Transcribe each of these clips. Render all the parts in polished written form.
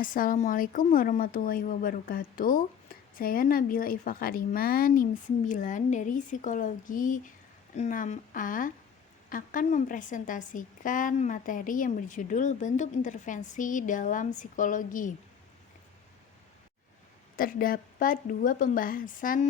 Assalamualaikum warahmatullahi wabarakatuh. Saya Nabila Ifa Karima, NIM 9 dari Psikologi 6A akan mempresentasikan materi yang berjudul bentuk intervensi dalam psikologi. Terdapat dua pembahasan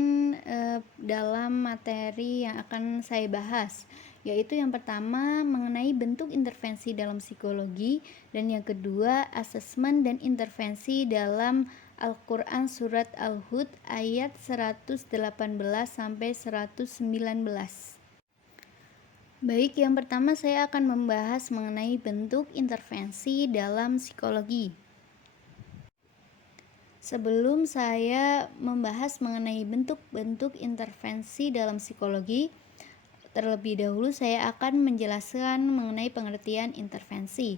dalam materi yang akan saya bahas, yaitu yang pertama mengenai bentuk intervensi dalam psikologi dan yang kedua asesmen dan intervensi dalam Al-Quran Surat Al-Hud ayat 118 sampai 119. Baik, yang pertama saya akan membahas mengenai bentuk intervensi dalam psikologi. Sebelum saya membahas mengenai bentuk-bentuk intervensi dalam psikologi, terlebih dahulu saya akan menjelaskan mengenai pengertian intervensi.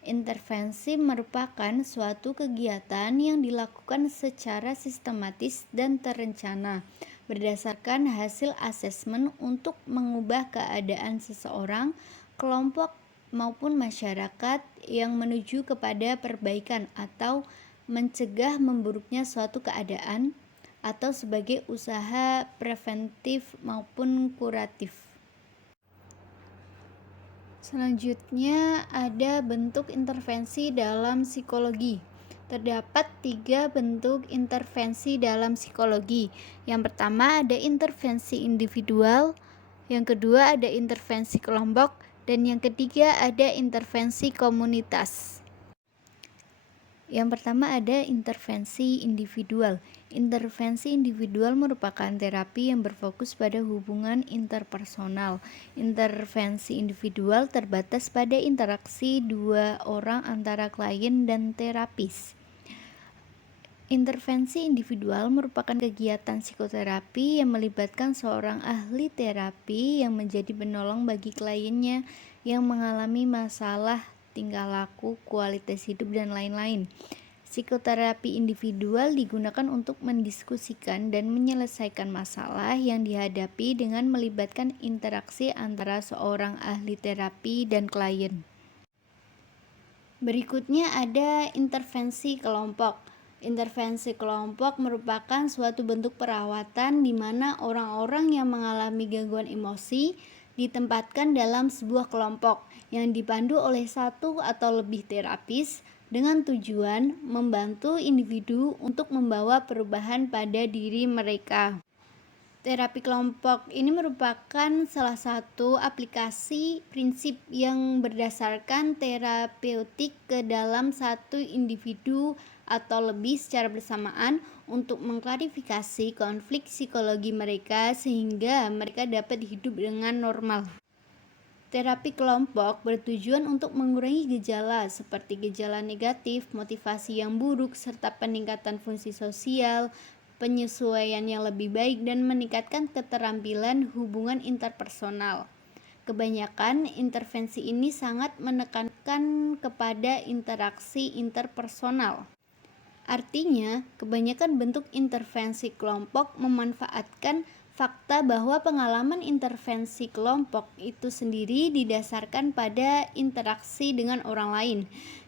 Intervensi merupakan suatu kegiatan yang dilakukan secara sistematis dan terencana berdasarkan hasil asesmen untuk mengubah keadaan seseorang, kelompok, maupun masyarakat yang menuju kepada perbaikan atau mencegah memburuknya suatu keadaan atau sebagai usaha preventif maupun kuratif. Selanjutnya ada bentuk intervensi dalam psikologi. Terdapat 3 bentuk intervensi dalam psikologi. Yang pertama ada intervensi individual, yang kedua ada intervensi kelompok, dan yang ketiga ada intervensi komunitas. Yang pertama ada intervensi individual. Intervensi individual merupakan terapi yang berfokus pada hubungan interpersonal. Intervensi individual terbatas pada interaksi dua orang antara klien dan terapis. Intervensi individual merupakan kegiatan psikoterapi yang melibatkan seorang ahli terapi yang menjadi penolong bagi kliennya yang mengalami masalah tingkah laku, kualitas hidup, dan lain-lain. Psikoterapi individual digunakan untuk mendiskusikan dan menyelesaikan masalah yang dihadapi dengan melibatkan interaksi antara seorang ahli terapi dan klien. Berikutnya ada intervensi kelompok. Intervensi kelompok merupakan suatu bentuk perawatan di mana orang-orang yang mengalami gangguan emosi ditempatkan dalam sebuah kelompok yang dipandu oleh satu atau lebih terapis dengan tujuan membantu individu untuk membawa perubahan pada diri mereka. Terapi kelompok ini merupakan salah satu aplikasi prinsip yang berdasarkan terapeutik ke dalam satu individu atau lebih secara bersamaan untuk mengklarifikasi konflik psikologi mereka sehingga mereka dapat hidup dengan normal. Terapi kelompok bertujuan untuk mengurangi gejala seperti gejala negatif, motivasi yang buruk, serta peningkatan fungsi sosial, penyesuaian yang lebih baik, dan meningkatkan keterampilan hubungan interpersonal. Kebanyakan intervensi ini sangat menekankan kepada interaksi interpersonal. Artinya, kebanyakan bentuk intervensi kelompok memanfaatkan fakta bahwa pengalaman intervensi kelompok itu sendiri didasarkan pada interaksi dengan orang lain.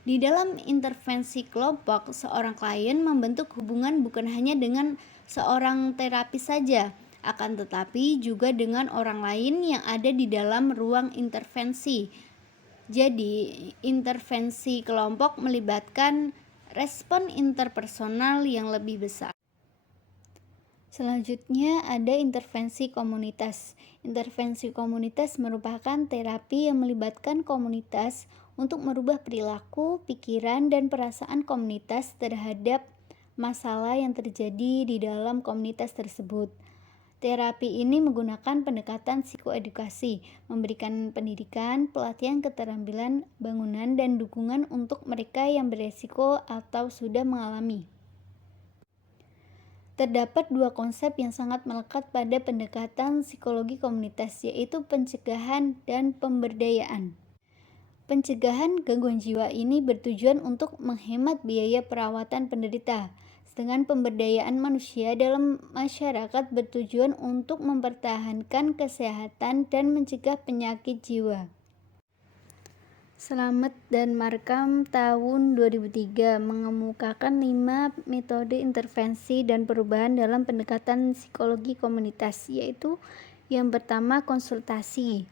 Di dalam intervensi kelompok, seorang klien membentuk hubungan bukan hanya dengan seorang terapis saja, akan tetapi juga dengan orang lain yang ada di dalam ruang intervensi. Jadi, intervensi kelompok melibatkan respon interpersonal yang lebih besar. Selanjutnya ada intervensi komunitas. Intervensi komunitas merupakan terapi yang melibatkan komunitas untuk merubah perilaku, pikiran, dan perasaan komunitas terhadap masalah yang terjadi di dalam komunitas tersebut. Terapi ini menggunakan pendekatan psikoedukasi, memberikan pendidikan, pelatihan keterampilan bangunan, dan dukungan untuk mereka yang beresiko atau sudah mengalami. Terdapat dua konsep yang sangat melekat pada pendekatan psikologi komunitas, yaitu pencegahan dan pemberdayaan. Pencegahan gangguan jiwa ini bertujuan untuk menghemat biaya perawatan penderita, sedangkan pemberdayaan manusia dalam masyarakat bertujuan untuk mempertahankan kesehatan dan mencegah penyakit jiwa. Slamet dan Markham tahun 2003 mengemukakan 5 metode intervensi dan perubahan dalam pendekatan psikologi komunitas, yaitu yang pertama konsultasi,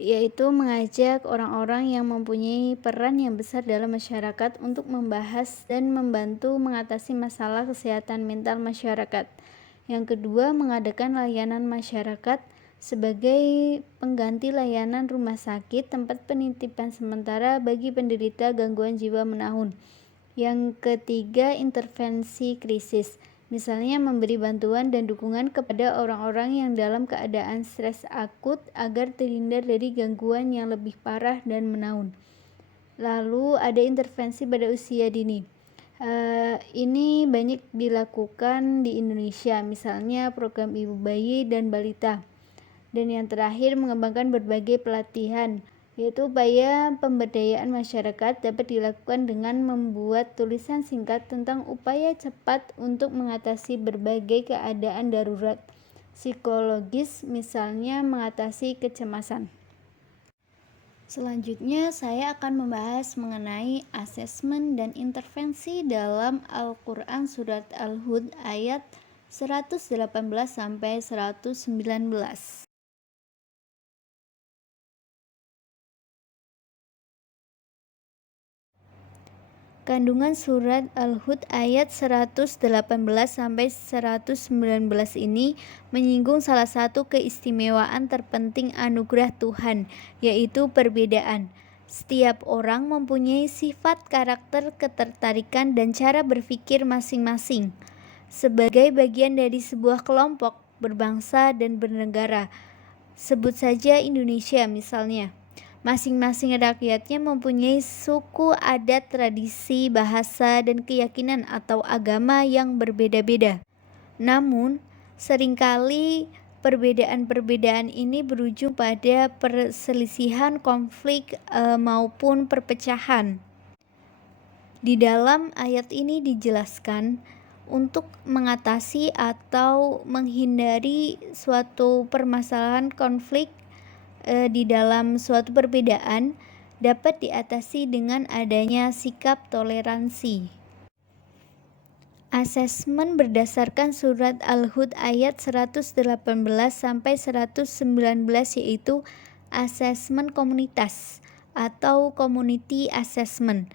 yaitu mengajak orang-orang yang mempunyai peran yang besar dalam masyarakat untuk membahas dan membantu mengatasi masalah kesehatan mental masyarakat. Yang kedua, mengadakan layanan masyarakat sebagai pengganti layanan rumah sakit, tempat penitipan sementara bagi penderita gangguan jiwa menahun. Yang ketiga, intervensi krisis, misalnya memberi bantuan dan dukungan kepada orang-orang yang dalam keadaan stres akut agar terhindar dari gangguan yang lebih parah dan menahun. Lalu ada intervensi pada usia dini. Ini banyak dilakukan di Indonesia, misalnya program ibu bayi dan balita. Dan yang terakhir, mengembangkan berbagai pelatihan, yaitu upaya pemberdayaan masyarakat dapat dilakukan dengan membuat tulisan singkat tentang upaya cepat untuk mengatasi berbagai keadaan darurat psikologis, misalnya mengatasi kecemasan. Selanjutnya, saya akan membahas mengenai asesmen dan intervensi dalam Al-Quran Surat Al-Hud ayat 118 sampai 119. Kandungan surat Al-Hud ayat 118 sampai 119 ini menyinggung salah satu keistimewaan terpenting anugerah Tuhan, yaitu perbedaan. Setiap orang mempunyai sifat, karakter, ketertarikan, dan cara berpikir masing-masing. Sebagai bagian dari sebuah kelompok berbangsa dan bernegara, sebut saja Indonesia misalnya. Masing-masing rakyatnya mempunyai suku, adat, tradisi, bahasa, dan keyakinan atau agama yang berbeda-beda. Namun, seringkali perbedaan-perbedaan ini berujung pada perselisihan, konflik, maupun perpecahan. Di dalam ayat ini dijelaskan untuk mengatasi atau menghindari suatu permasalahan konflik di dalam suatu perbedaan dapat diatasi dengan adanya sikap toleransi. Asesmen berdasarkan surat Al-Hud ayat 118 sampai 119 yaitu asesmen komunitas atau community assessment.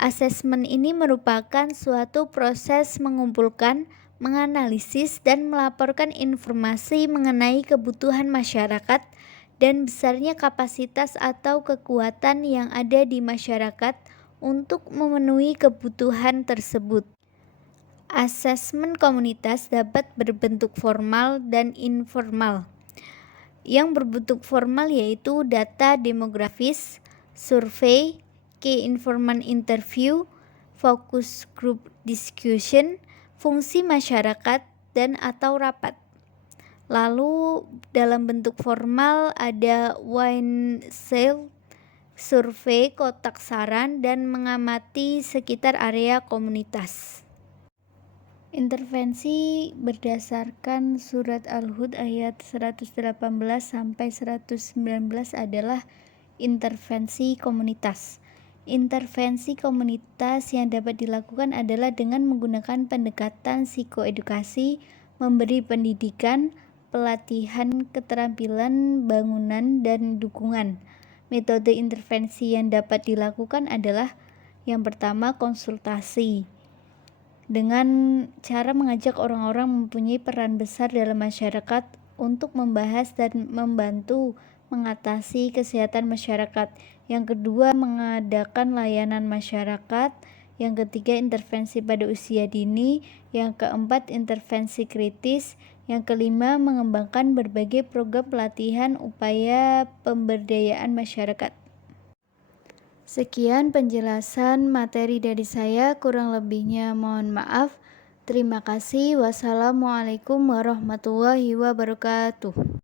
Asesmen ini merupakan suatu proses mengumpulkan, menganalisis, dan melaporkan informasi mengenai kebutuhan masyarakat dan besarnya kapasitas atau kekuatan yang ada di masyarakat untuk memenuhi kebutuhan tersebut. Asesmen komunitas dapat berbentuk formal dan informal. Yang berbentuk formal yaitu data demografis, survei, key informant interview, focus group discussion, fungsi masyarakat, dan atau rapat. Lalu dalam bentuk formal ada wine cell, survei, kotak saran, dan mengamati sekitar area komunitas. Intervensi berdasarkan surat Al-Hud ayat 118 sampai 119 adalah intervensi komunitas. Intervensi komunitas yang dapat dilakukan adalah dengan menggunakan pendekatan psikoedukasi, memberi pendidikan, pelatihan keterampilan bangunan, dan dukungan. Metode intervensi yang dapat dilakukan adalah yang pertama, konsultasi. Dengan cara mengajak orang-orang mempunyai peran besar dalam masyarakat untuk membahas dan membantu mengatasi kesehatan masyarakat. Yang kedua, mengadakan layanan masyarakat. Yang ketiga, intervensi pada usia dini. Yang keempat, intervensi kritis. Yang kelima, mengembangkan berbagai program pelatihan upaya pemberdayaan masyarakat. Sekian penjelasan materi dari saya, kurang lebihnya mohon maaf. Terima kasih. Wassalamualaikum warahmatullahi wabarakatuh.